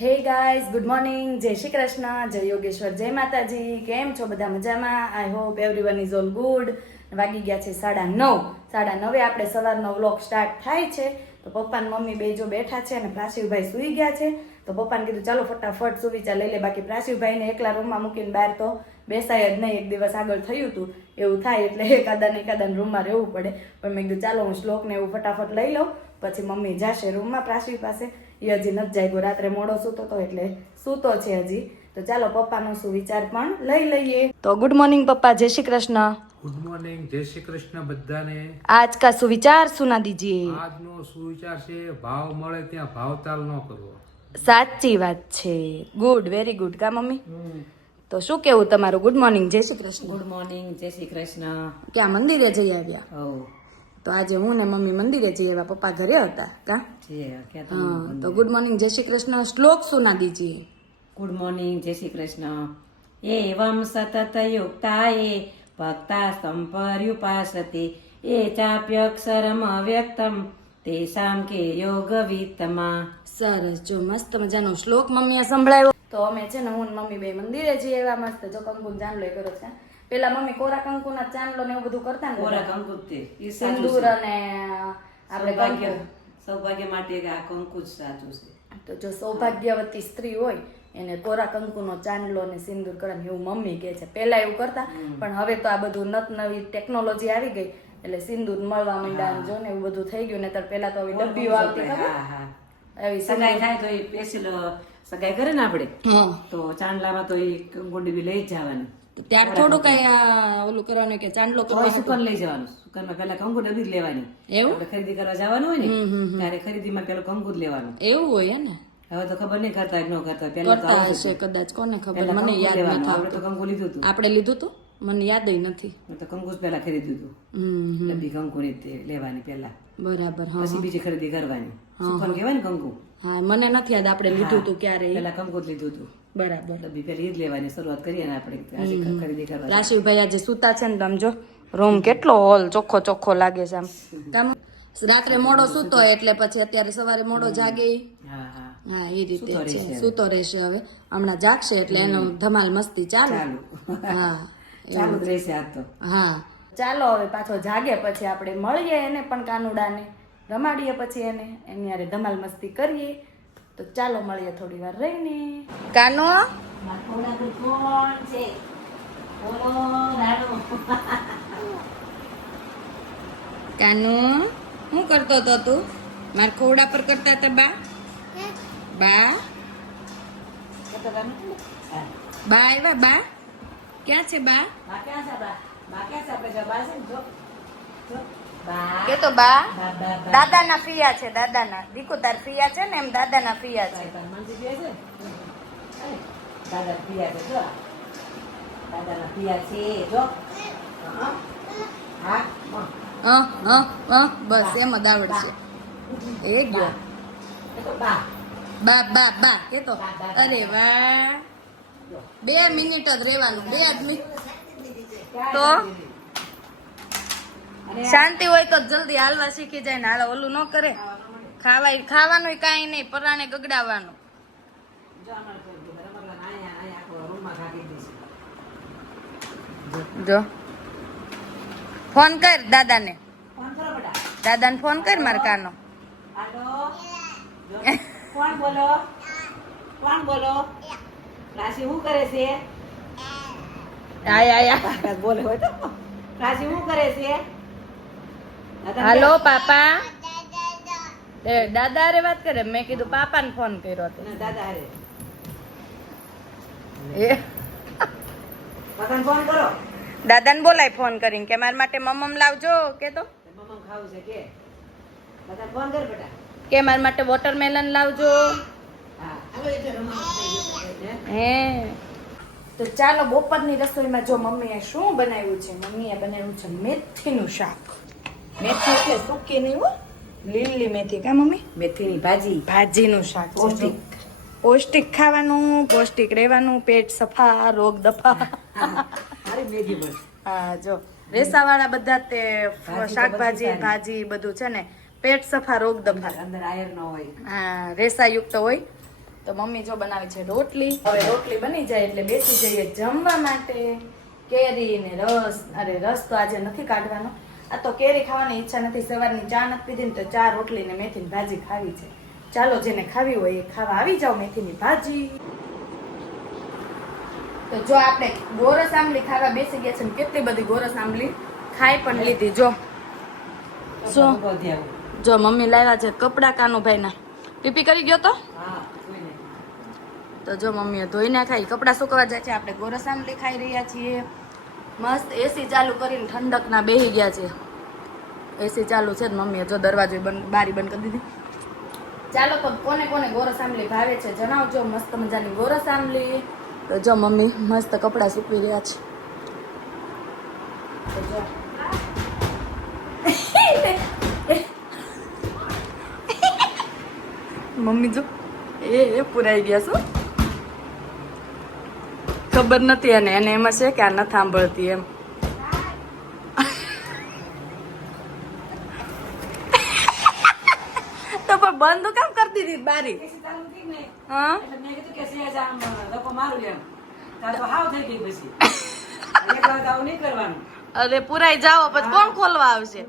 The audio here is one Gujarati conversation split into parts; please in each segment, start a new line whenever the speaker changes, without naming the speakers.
હે ગાઈઝ ગુડ મોર્નિંગ જય શ્રી કૃષ્ણ. જય યોગેશ્વર, જય માતાજી. કેમ છો બધા મજામાં? I hope everyone is all good વાગી ગયા છે સાડા નવ. સાડા નવે આપણે સવારનો વ્લોગ સ્ટાર્ટ થાય છે. તો પપ્પા મમ્મી બે જો બેઠા છે અને પ્રાસીવભાઈ સૂઈ ગયા છે. તો પપ્પાને કીધું, ચાલો ફટાફટ સુવિચાર લઈ લે. બાકી પ્રાસીવભાઈને એકલા રૂમમાં મૂકીને બહાર તો બેસાય જ નહીં. એક દિવસ આગળ થયું હતું એવું થાય એટલે એકાદાને એકાદાને રૂમમાં રહેવું પડે. પણ મેં કીધું, ચાલો હું શ્લોકને એવું ફટાફટ લઈ લઉં. પછી મમ્મી જશે રૂમમાં પ્રાસી પાસે. એ હજી નથી જાગ્યો. રાત્રે મોડો સૂતો હતો એટલે સૂતો છે હજી. તો ચાલો પપ્પાનો શું વિચાર પણ લઈ લઈએ. તો ગુડ મોર્નિંગ પપ્પા જય શ્રી કૃષ્ણ.
ગુડ મોર્નિંગ જય શ્રી કૃષ્ણ બધાને.
આજ કા સુવિચાર સુના દીજીએ.
આજનો સુવિચાર છે ભાવ મળે ત્યાં ભાવતાલ ન કરવો.
સાચી વાત છે. ગુડ વેરી ગુડ કા મમ્મી? તો શું કેવું તમારું? ગુડ મોર્નિંગ જય શ્રી કૃષ્ણ.
ગુડ મોર્નિંગ જય શ્રી કૃષ્ણ.
ક્યાં મંદિરે જઈ આવ્યા? તો આજે હું ને મમ્મી મંદિરે જઈએ એવા પપ્પા ઘરે હતા કા? હા તો ગુડ મોર્નિંગ જય શ્રી કૃષ્ણ શ્લોક સુના દીજીએ
ગુડ મોર્નિંગ જય શ્રી કૃષ્ણ. એવમ સતત યુક્તાએ ભક્તા સંપર્યુપાસતે એ ચાપ્યક્ષરમ અવ્યક્તમ તેસામ કે યોગ વિતમા
સરસ જો મસ્ત મજાનો શ્લોક મમ્મીએ સંભળાયો તો અમે છે ને હું મમ્મી બે મંદિરે જઈએ એવા મસ્ત જો કંકુ જાનલો કરો છે. પેલા મમ્મી કોરા કંકુના ચાંદલો ને એવું બધું કરતા ને
કોરા કંકુ તે
સિંદૂર અને આપણે
સૌભાગ્ય
કંકુ.
સૌભાગ્ય માટે આ કંકુ જ સાચું છે.
તો જો સૌભાગ્યવતી સ્ત્રી હોય એને કોરા કંકુનો ચાંદલો ને સિંદૂર કરે એવું મમ્મી કહે છે. પહેલા એવું કરતા પણ હવે તો આ બધું નત નવી ટેકનોલોજી આવી ગઈ એટલે સિંદૂર મળવા માંડ્યા ને જો ને એવું બધું થઈ ગયું ને પેલા તો આવી ડબ્બીઓ આવતી ખબર?
હા હા.
એવી
સગાઈ થાય તો એ પેશિલ સગાઈ કરે ને આપણે? તો ચાંદલામાં તો એ ગોડી બી લઈ જ જવાની.
તો ત્યાર થોડું કઈ ઓલું કરવાનું કે ચાંદલો
કરવાનો. સુકન લઈ જવાનું. સુકનમાં પેલા કંકુ ડબ્બી જ લેવાની.
એવું?
આપણે ખરીદી કરવા જવાનું હોય ને ત્યારે ખરીદીમાં પેલું કંકુ જ લેવાનું.
એવું હોય ને
હવે તો ખબર નહીં કરતા ન કરતા પેલા તો
હશે કદાચ કોને ખબર? મને યાદ નથી.
આપણે તો કંકુ લીધું હતું.
આપણે લીધું તું મને યાદ નથી.
તો કંકુ જ પેલા ખરીદ્યું હતું. ડબ્બી કંકુ લેવાની પેલા
બરાબર હા
પછી બીજી ખરીદી કરવાની. સુકન કહેવાય ને કંકુ
હા મને નથી યાદ આપણે લીધું તું ક્યારે.
પેલા કંકુ જ લીધું હતું.
બરાબર.
ડબ્બી પેલી જ લેવાની શરૂઆત કરીએ ને આપણે. આજે ખરીદી કરવા
રાશિભાઈ આજે સુતા છે ને તમે જો રૂમ કેટલો હોલ ચોખ્ખો ચોખ્ખો લાગે છે આમ. રાત્રે મોડો સૂતો એટલે પછી અત્યારે સવારે મોડો જાગે.
હા હા.
હા એ રીતે છે સૂતો રહેશે હવે. હમણાં જાગશે એટલે એનો ધમાલ મસ્તી ચાલુ. હા
ચાલુ રહેશે તો.
હા. ચાલો હવે પાછો જાગે પછી આપણે મળીએ એને પણ કાનુડાને. રમાડીએ પછી એને. એની હારે ધમાલ મસ્તી કરીએ. તો ચાલો મળીએ થોડી વાર રહીને. કાનો? કાનો શું કરતો હતો તું? માર ખોડા પર કરતા હતા બા? બા? બા આવ્યા બા? ક્યાં છે બા? કે તો બા? દાદાના ફિયા છે દાદાના. દીકુ તાર ફિયા છે ને એમ દાદાના ફિયા છે.
દાદા પિયા છે જો દાદાના જો. હા
બસ એમ જ આવડશે એ ગયો
બા.
બા. બા બા કે તો? અરે વાહ. બે મિનિટ જ રહેવાનું બે જ મિનિટ. તો? શાંતિ હોય તો જલ્દી હાલવા શીખી જાય ને હાલો ઓલું ન કરે. ખાવાય ખાવાનું કાંઈ નહીં પરાણે ગગડાવવાનું જો. ફોન કર દાદાને. દાદાને ફોન કર માર કાનો.
કોણ બોલો કોણ બોલો રાશિ શું કરે છે
આય આય.
બોલે હોય તો રાશિ શું કરે છે?
હાલો પાપા. એ દાદા. રે વાત કરે. મેં કીધું પાપાને ફોન કર્યો હતો.
દાદા ફોન કરો.
દાદાને બોલાય ફોન કરીને કે મારા માટે મમમ લાવજો કે તો.
મમ્મા ખાવું છે કે. દાદા ફોન કર બેટા.
કે મારા માટે વોટરમેલન લાવજો?
હે.
તો ચાલો બપોરની રસોઈમાં જો મમ્મીએ શું બનાવ્યું છે? મમ્મીએ બનાવ્યું છે મેથીનું શાક. મેથી એટલે સૂકી નહીં હો લીલી મેથી. કા મમ્મી?
મેથીની ભાજી.
ભાજીનું શાક
પૌષ્ટિક.
પૌષ્ટિક ખાવાનું પૌષ્ટિક રહેવાનું પેટ સફા રોગ દફા. હા જો. રેસાવાળા બધા તે શાકભાજી ભાજી બધું છે ને પેટ સફા રોગ દફા.
અંદર આયર ન હોય.
હા રેસાયુક્ત હોય. તો મમ્મી જો બનાવે છે રોટલી. હવે રોટલી બની જાય એટલે બેસી જઈએ જમવા માટે. કેરી ને રસ અરે રસ તો આજે નથી કાઢવાનો. આ તો કેરી ખાવાની ઈચ્છા નથી સવારની ચા નથી પીધી ને તો ચા રોટલી ને મેથીની ભાજી ખાવી છે. ચાલો જેને ખાવી હોય એ ખાવા આવી જાઓ મેથીની ભાજી. તો જો આપણે ગોરસ આંબલી ખાવા બેસી ગયા છે ને કેટલી બધી ગોરસ આંબલી ખાઈ પણ લીધી જો. શું? જો મમ્મી લાવ્યા છે કપડા કાનુભાઈના. પીપી કરી ગયો તો? તો જો મમ્મીએ ધોઈ નાખાય કપડાં સુકવા જાય છે. આપણે ગોરસ આંબલી ખાઈ રહ્યા છીએ. મસ્ત એસી ચાલુ કરીને ઠંડકના બેહી ગયા છે. એસી ચાલુ છે ને મમ્મીએ જો દરવાજો બંધ, બારી બંધ કરી દીધી. ચાલો તો કોને કોને ગોરસ આંબલી ભાવે છે જણાવજો, મસ્ત મજાની ગોરસ આંબલી તો જો મમ્મી મસ્ત કપડાં સૂકવી રહ્યા છે. મમ્મી જો, એ પુરાઈ ગયા શું ખબર નથી અને એને એમાં છે કે આ નથી સાંભળતી એમ. તો પણ બંધ કામ કરતી હતી બારી? હા? અરે પુરાઈ જાઓ પછી કોણ ખોલવા આવશે?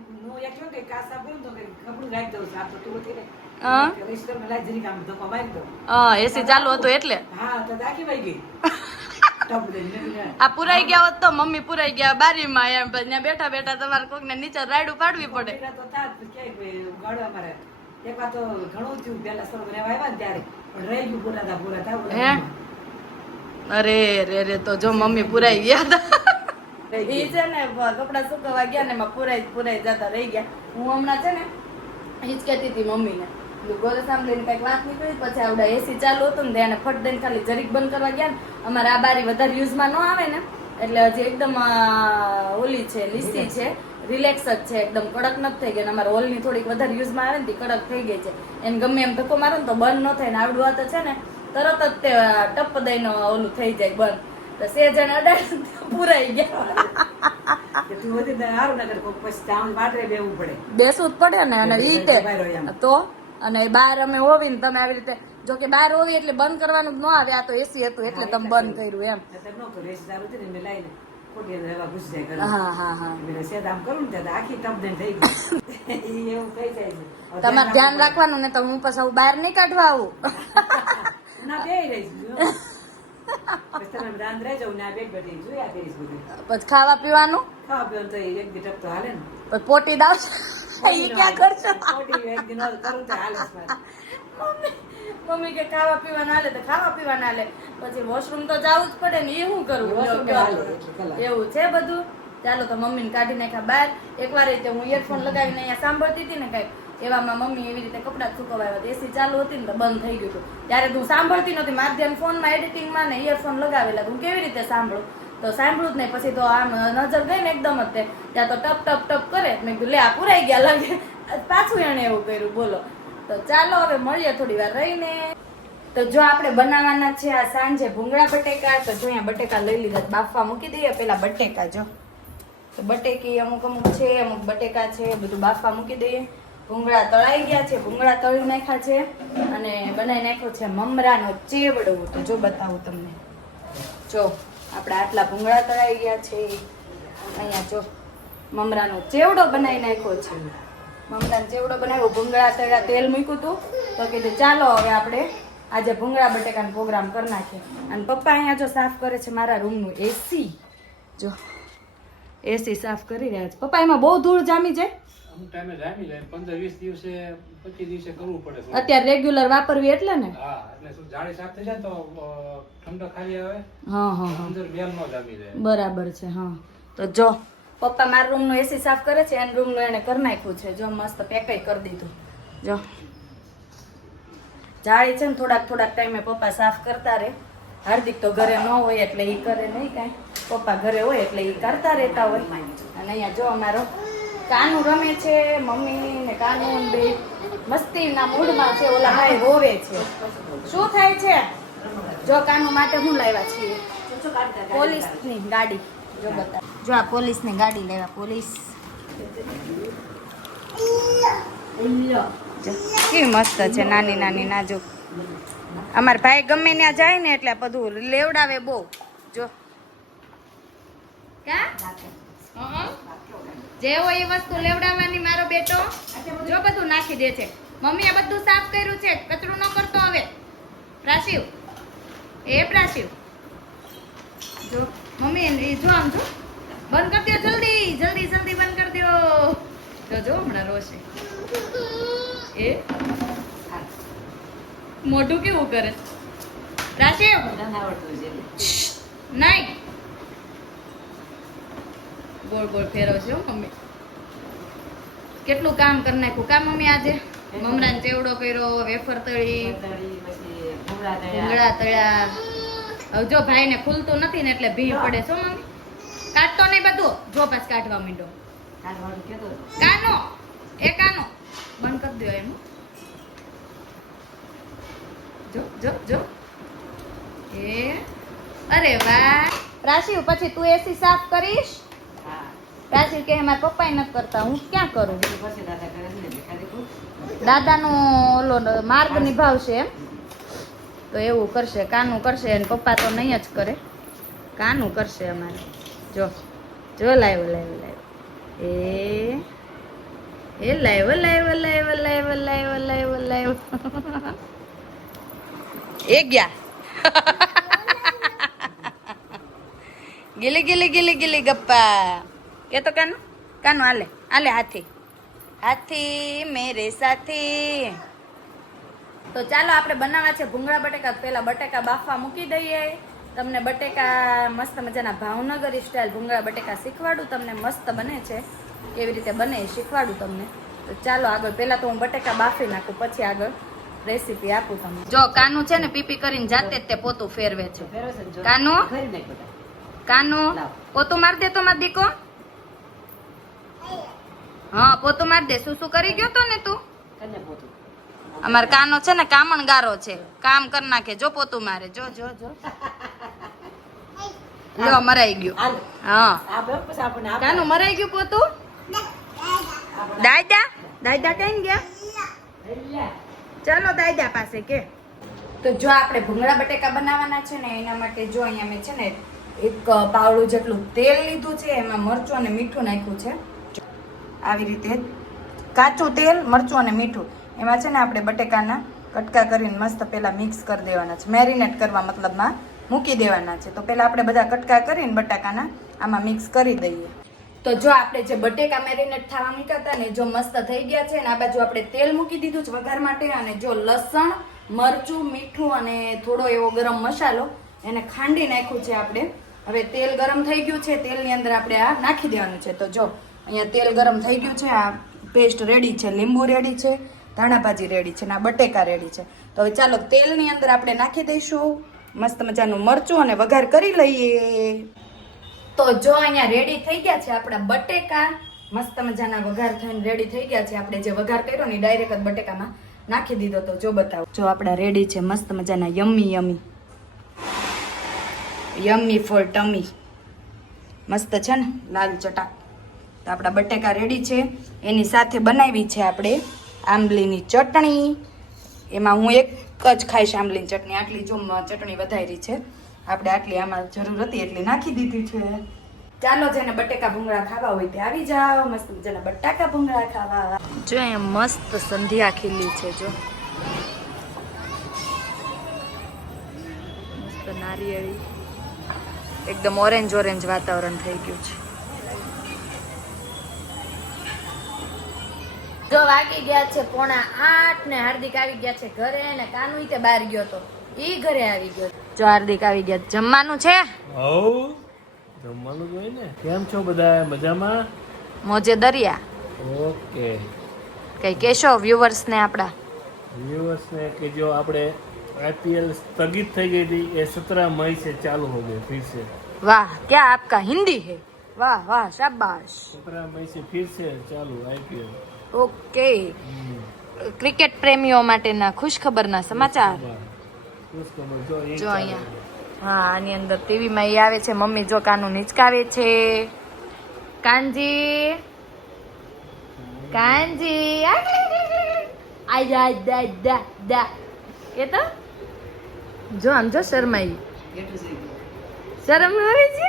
એસી ચાલુ હતું એટલે.
હા તો દાખી ગઈ.
આ પુરાઈ ગયા હોત તો મમ્મી પુરાઈ ગયા બારીમાં એમ પછી ત્યાં બેઠા બેઠા તમારે કોકને નીચે રાયડું પાડવી પડે.
તો?
અરે રે રે તો જો મમ્મી પુરાઈ ગયા હતા. ઈ છે ને કપડા સુકવવા ગયા ને એમાં પુરાઈ પુરાઈ જતા રહી ગયા. હું હમણાં છે ને ઈ જ કહેતી હતી મમ્મીને. ગોરે સાંભળીને કંઈક વાત નીકળી પછી આવડે એસી ચાલુ હતું ને તેને ફટ દઈને ખાલી જરીક બંધ કરવા ગયા ને. અમારે આ બારી વધારે યુઝમાં ન આવે ને. એટલે હજી એકદમ ઓલી છે લીસી છે રિલેક્સ જ છે એકદમ કડક નથી થઈ ગઈ અમારે હોલની થોડીક વધારે યુઝમાં આવે ને તે કડક થઈ ગઈ છે. એને ગમે એમ ધક્કો મારો ને તો બંધ ન થાય ને આવડું આ તો છે ને તરત જ તે ટપ દઈને ઓલું થઈ જાય બંધ. તો સેજણ અડાડ પુરાઈ ગયા.
તું હતી તો હારું નગર કોક પછી ટાઉન બાટરે બેવું પડે.
બેસવું જ પડે ને અને ઈ. તો? અને બહાર અમે હોવી ને તમે આવી રીતે જો કે બહાર હોવી એટલે બંધ કરવાનું ન આવે આ તો એસી હતું એટલે તમે બંધ કર્યું એમ. તમારે ધ્યાન રાખવાનું. ને તો હું પછી બહાર નહીં કાઢવા આવું.
પછી
ખાવા પીવાનું? પોટી દાવ
કરું તો. હાલે
મમ્મી મમ્મી કે ખાવા પીવાના લે તો ખાવા પીવાના લે પછી વોશરૂમ તો જવું જ પડે ને એ શું કરવું. એવું છે બધું? ચાલો તો મમ્મીને કાઢી નાખ્યા બહાર. એકવાર રીતે હું ઇયરફોન લગાવીને અહીંયા સાંભળતી હતી ને કઈ એવામાં મમ્મી એવી રીતે કપડાં સુકવાયા એસી ચાલુ હતી ને તો બંધ થઈ ગયું હતું. ત્યારે તું સાંભળતી નહોતી. માધ્યમ ધ્યાન ફોનમાં એડિટિંગમાં ને ઇયરફોન લગાવેલા. તો હું કેવી રીતે સાંભળું? તો સાંભળું જ નહીં પછી તો આમ નજર ગઈ ને એકદમ જ તે. ત્યાં તો ટપ ટપ ટપ કરે. મેં કીધું, લે, આ પુરાઈ ગયા લાગે. પાછું એણે એવું કર્યું, બોલો. તો ચાલો, હવે મળીએ થોડી વાર રહીને. તો જો આપણે બનાવવાના છે આ સાંજે ભૂંગળા બટેકા, તો જો અહીંયા બટેકા લઈ લીધા, બાફવા મૂકી દઈએ પેલા બટેકા, જો. તો બટેકી અમુક અમુક છે, અમુક બટેકા છે, બધું બાફવા મૂકી દઈએ. ભૂંગળા તળાઈ ગયા છે, ભૂંગળા તળી નાખ્યા છે. અને બનાવી નાખ્યો છે મમરાનો ચેવડો તો જો બતાવું તમને. જો. આપણે આટલા ભૂંગળા તળાઈ ગયા છે. અહીંયા જો મમરાનો ચેવડો બનાવી નાખ્યો છે. મમરાનો ચેવડો બનાવ્યો, ભૂંગળા તળ્યા, તેલ મૂક્યું હતું. તો કીધું, ચાલો હવે આપણે આજે ભૂંગળા બટેકાનો પ્રોગ્રામ કરી નાખીએ. અને પપ્પા અહીંયા જો સાફ કરે છે મારા રૂમનું એસી જો એસી સાફ કરી રહ્યા છે. પપ્પા, એમાં બહુ ધૂળ જામી જાય.
અમુક ટાઈમે જામી લે પંદર વીસ દિવસે પચીસ દિવસે કરવું પડે
અત્યારે રેગ્યુલર વાપરવી એટલે ને?
હા એટલે શું જાળી સાફ થઈ જાય તો ઠંડક ખાલી આવે
હા હા હા.
અંદર બેલ ન જામી રહે
બરાબર છે હા. તો જો પપ્પા મારા રૂમનું એસી સાફ કરે છે એના રૂમનું એને કરી નાખ્યું છે. જો મસ્ત પેકઈ કરી દીધું. જો. જાળી છે ને થોડાક થોડાક ટાઈમે પપ્પા સાફ કરતા રહે હાર્દિક તો ઘરે ન હોય એટલે એ કરે નહીં કાંઈ. પપ્પા ઘરે હોય એટલે એ કરતા રહેતા હોય. અને અહીંયા જો અમારો કાનું રમે છે મમ્મી ને કાનું ને બે. મસ્તીના મૂડમાં છે ઓલા ભાઈ રોવે છે. શું થાય છે? જો કાનું માટે હું લાવ્યા છીએ? પોલીસની ગાડી. જો બતા. જો આ પોલીસની ગાડી લેવા પોલીસ. જો કેવી મસ્ત છે નાની નાની નાજુક. અમાર ભાઈ ગમે ત્યાં જાય ને એટલે બધું લેવડાવે બહુ. જો. કા? હં? જે હોય એ વસ્તુ લેવડાવવાની મારો બેટો જો બધું નાખી દે છે. મમ્મી આ બધું સાફ કર્યું છે. કચરું ન કરતો હવે. પ્રાશિવ. એ પ્રાશિવ. જો મમ્મી એ જો આમ જો. બંધ કરી દો જલ્દી જલ્દી જલ્દી બંધ કરી દો જો જો હમણાં રોશે એ? મોઢું કેવું કરે? પ્રાશિવ. નહીં ગોળ ગોળ ફેરવશે હો મમ્મી. કેટલું કામ કરી નાખ્યું? કામ મમ્મી આજે? મમરાન ચેવડો કર્યો વેફર તળી
ભૂંગળા તળ્યા.
હવે જો ભાઈને ખુલતું નથી ને એટલે ભીડ પડે છો મમ્મી. કાઢતો નહીં બધું? જો પાછ કાઢવા માંડો. કાનો? એ કાનો? બંધ કરી દો એનું જો જો જો. એ. અરે વાહ. રાશિવ પછી તું એસી સાફ કરીશ?
હા.
કે મારા પપ્પા નથી કરતા હું ક્યાં કરું. દાદાનો ઓલો માર્ગ નિભાવશે એમ. તો એવું કરશે કાનું કરશે અને પપ્પા તો નહીં જ કરે. કાનું કરશે અમારે. જો જો લાઈવ લાઈવ લાઈવ. એ એ live live live live live live live. એ ગયા. ગીલી ગીલી ગીલી ગીલી ગપ્પા. કે તો કાનું કાનું હાલે હાલે હાથી. હાથી મેરે સાથી. તો ચાલો આપણે બનાવવા છે ભૂંગળા બટેકા. પહેલા બટેકા બાફવા મૂકી દઈએ. તમને બટેકા મસ્ત મજાના ભાવનગર સ્ટાઇલ ભૂંગળા બટેકા શીખવાડું તમને મસ્ત બને છે. કેવી રીતે બને એ શીખવાડું તમને. તો ચાલો આગળ પહેલાં તો હું બટેકા બાફી નાખું પછી આગળ રેસીપી આપું તમને. જો કાનું છે ને પીપી કરીને જાતે જ તે પોતું ફેરવે છે. કાનો? કાનું? પોતું માર દે તો માર દીકો. હા પોતું માર દે. શું શું કરી ગયો તો ને તું? અમાર કાનો છે ને કામણગારો છે. કામ કરી નાખે. જો પોતું મારે. જો જો જો. લો મરાઈ ગયું. હા. કાનું મરાઈ ગયું પોતું? દાદા દાદા કઈ ગયા. ચાલો દાદા પાસે કે. તો જો આપણે ભૂંગળા બટેકા બનાવવાના છે ને એના માટે જો અહીંયા મેં છે ને એક પાવડું જેટલું તેલ લીધું છે એમાં મરચું અને મીઠું નાખ્યું છે. આવી રીતે કાચું તેલ, મરચું અને મીઠું. એમાં છે ને આપણે બટેકાના કટકા કરીને મસ્ત પહેલાં મિક્સ કરી દેવાના છે. મેરિનેટ કરવા મતલબમાં મૂકી દેવાના છે. તો પહેલાં આપણે બધા કટકા કરીને બટાકાના આમાં મિક્સ કરી દઈએ. તો જો આપણે જે બટેકા મેરિનેટ થવા મૂક્યા હતા ને જો મસ્ત થઈ ગયા છે ને, આ બાજુ આપણે તેલ મૂકી દીધું છે વઘાર માટે અને જો લસણ, મરચું, મીઠું અને થોડો એવો ગરમ મસાલો એને ખાંડી નાખ્યું છે આપણે. હવે તેલ ગરમ થઈ ગયું છે. તેલની અંદર આપણે આ નાખી દેવાનું છે. તો જો અહીંયા તેલ ગરમ થઈ ગયું છે, આ પેસ્ટ રેડી છે, લીંબુ રેડી છે ધાણાભાજી રેડી છે, ને આ બટેકા રેડી છે. તો હવે ચાલો તેલની અંદર આપણે નાખી દઈશું. મસ્ત મજાનું મરચું અને વઘાર કરી લઈએ. તો જો અહીંયા રેડી થઈ ગયા છે આપણા બટેકા, મસ્ત મજાના વઘાર થઈને રેડી થઈ ગયા છે. આપણે જે વઘાર કર્યો ને ડાયરેક્ટ જ બટેકામાં નાખી દીધો. તો જો બતાવો. જો આપણા રેડી છે, મસ્ત મજાના yummy yummy yummy for tummy મસ્ત છે ને, લાલ ચટાક તો આપણા બટેકા રેડી છે. એની સાથે બનાવી છે આપણે આંબલીની ચટણી. એમાં હું એક જ ખાઈશ આંબલીની ચટણી. આટલી જો ચટણી વધારી છે. આપણે આટલી આમાં જરૂર હતી એટલી નાખી દીધી છે. ચાલો જેને બટેકા ભૂંગળા ખાવા હોય તે આવી જાઓ. મસ્ત જેને બટાકા ભૂંગળા ખાવા. જો અહીંયા મસ્ત સંધ્યા ખીલી છે, જો. મસ્ત નારિયેળી. એકદમ ઓરેન્જ ઓરેન્જ વાતાવરણ થઈ ગયું છે. જો વાગી ગયા છે પોણા આઠ ને હાર્દિક આવી ગયા છે ઘરે ને કાનુ તે બહાર ગયો તો ઈ ઘરે આવી ગયો. જો હાર્દિક આવી ગયા જમવાનું છે?
હઉ જમવાનું જોઈએ ને. કેમ છો બધા? મજામાં?
મોજે દરિયા.
ઓકે.
કઈ કેશો વ્યુઅર્સ ને આપડા?
વ્યુઅર્સ ને કે જો આપણે આઈપીએલ સ્થગિત થઈ ગઈ હતી એ સत्रह મઈ સે ચાલુ હો ગઈ ફિર સે
વાહ ક્યા આપકા હિન્દી હે? વાહ વાહ શાબાશ.
સत्रह મઈ સે ફિર સે ચાલુ આઈપીએલ.
ઓકે. ક્રિકેટ પ્રેમીઓ માટેના ખુશખબરના સમાચાર.
જો
અહીંયા. હા આની અંદર ટીવીમાં એ આવે છે મમ્મી જો કાનું નિચકાવે છે. કાનજી. કાનજી. આ જા દા દા દા એ તો? જો આમ જો શરમાઈ. શરમ આવે છે?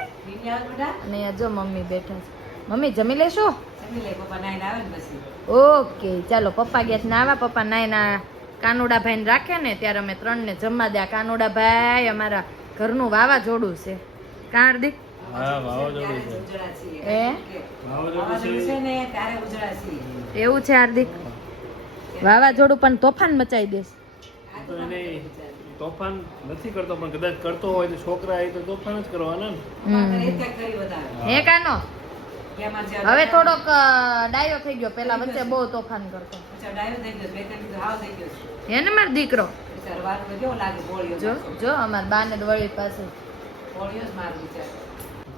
અહીંયા જો મમ્મી બેઠા છે. મમ્મી જમી લેશો?
જમી લે પપ્પા નાઈને આવે ને પછી.
ઓકે ચાલો પપ્પા ગયા નાવા પપ્પા નાય ના કાનુડા ભાઈ રાખે ને ત્યારે અમે ત્રણ ને જમવા દે. કાનુડા ભાઈ અમારા ઘરનું વાવાઝોડું છે. કા હાર્દિક
હા વાવાઝોડું
ત્યારે જ
છે.
ઉજળા છીએ.
એ?
કે
વાવાઝોડું
વાવાઝોડું
છે.
છે ને ત્યારે ઉજળા છીએ.
એવું છે હાર્દિક? વાવાઝોડું પણ તોફાન મચાઈ દેશ.
તોફાન નથી કરતો પણ કદાચ કરતો હોય તો છોકરા એ તો તોફાન જ કરવાના ને.
હે કાનો? હવે થોડોક ડાયો થઈ ગયો. પેલા વચ્ચે બહુ તોફાન કરતો. હે ને મારો દીકરો?
કેવો
જો. જો અમાર બાને વળી પાસે
એ જ મારો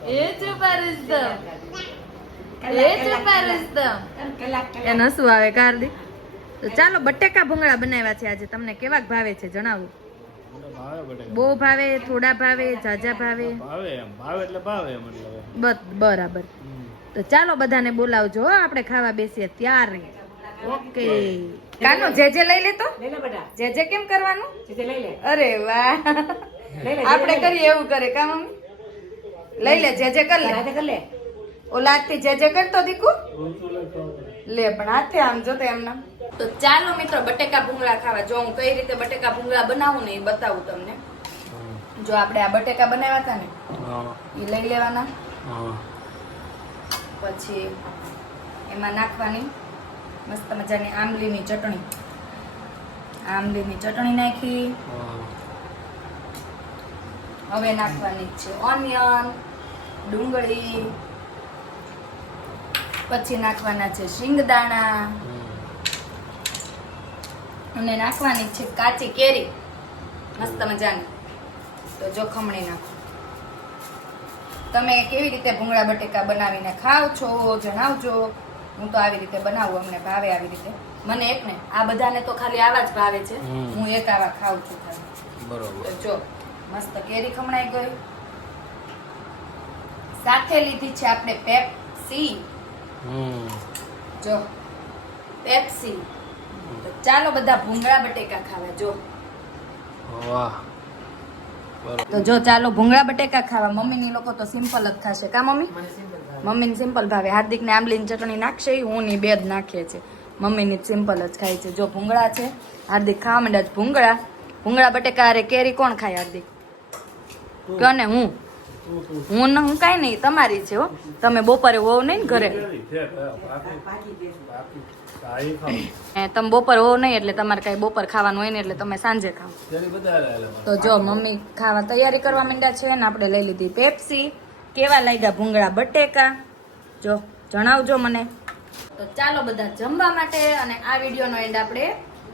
એ ચુપારિસ્તમ એ એને નસું આવે કાર્દી તો ચાલો બટેકા ભૂંગળા બનાવ્યા છે આજે. તમને કેવાક ભાવે છે જણાવો. બહુ ભાવે થોડા ભાવે જાજા ભાવે?
ભાવે એટલે ભાવે
બરાબર. તો ચાલો બધાને બોલાવજો હો, આપણે ખાવા બેસીએ ત્યારે. ઓકે. કાનો જે જે લઈ લેતો
લે બેટા
જે જે કેમ કરવાનું?
સીધે લઈ લે.
અરે વાહ. આપણે કરીએ એવું કરે કા મમ્મી? લઈ લે જે જે કર લે.
રાતે કર લે.
ઓલા હાથથી જે જે કરતો દીકુ? લે પણ હાથે આમ જો એમના. તો ચાલો મિત્રો બટેકા ભૂંગળા ખાવા. જો હું કઈ રીતે બટેકા ભૂંગળા બનાવું ને એ બતાવું તમને. જો આપણે આ બટેકા બનાવ્યા હતા ને એ લઈ લેવાના.
હા.
પછી એમાં નાખવાની. મસ્ત મજાની આંબલીની ચટણી. આંબલીની ચટણી નાખી. હવે નાખવાની છે ઓનિયન ડુંગળી. પછી નાખવાના છે શિંગદાણા. અને નાખવાની છે કાચી કેરી. મસ્ત મજાની. તો જોખમણી નાખો. તમે કેવી રીતે ભૂંગળા બટેકા બનાવીને ખાવ છો જણાવજો. હું તો આવી રીતે બનાવું અમને ભાવે આવી રીતે. મને એક ને આ બધાને તો ખાલી આવા જ ભાવે છે. હું એક આવા ખાઉં છું ખાલી.
બરોબર.
જો મસ્ત કેરી ખમણાઈ ગઈ. સાથે લીધી છે આપણે પેપ્સી જો પેપ્સી ચાલો બધા ભૂંગળા બટેકા ખાવા જો.
વાહ.
તો જો ચાલો ભૂંગળા બટેકા ખાવા. મમ્મીની લોકો તો સિમ્પલ જ ખાશે. કા મમ્મી?
મને સિમ્પલ ભાવે.
મમ્મીને સિમ્પલ ભાવે. હાર્દિકને આંબલીની ચટણી નાખશે હું ની બે જ નાખીએ છે મમ્મીની સિમ્પલ જ ખાય છે. જો ભૂંગળા છે હાર્દિક ખાવા માંડ્યા છે ભૂંગળા. ભૂંગળા બટેકા અરે કેરી કોણ ખાય હાર્દિક? કયો ને હું? હું ન હું કાંઈ નહીં તમારી છે હો. તમે બપોરે હોવ નહીં ઘરે.
ખાવ.
તમે બપોર હોવ નહીં એટલે તમારે કાંઈ બપોર ખાવાનું હોય ને એટલે તમે સાંજે
મને.
તો જો મમ્મી ખાવા તૈયારી કરવા માંડ્યા છે ને આપણે લઈ લીધી પેપ્સી કેવા લાગ્યા ભૂંગળા બટેકા? જો જણાવજો મને. તો ચાલો બધા જમવા માટે અને આ વિડીયોનો એન્ડ આપણે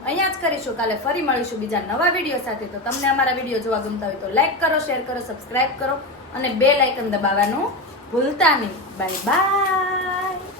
અહીંયા જ કરીશું. કાલે ફરી મળીશું બીજા નવા વીડિયો સાથે. તો તમને અમારા વીડિયો જોવા ગમતા હોય તો લાઈક કરો શેર કરો સબસ્ક્રાઇબ કરો અને બે લાઇકન દબાવવાનું ભૂલતા નહીં. Bye bye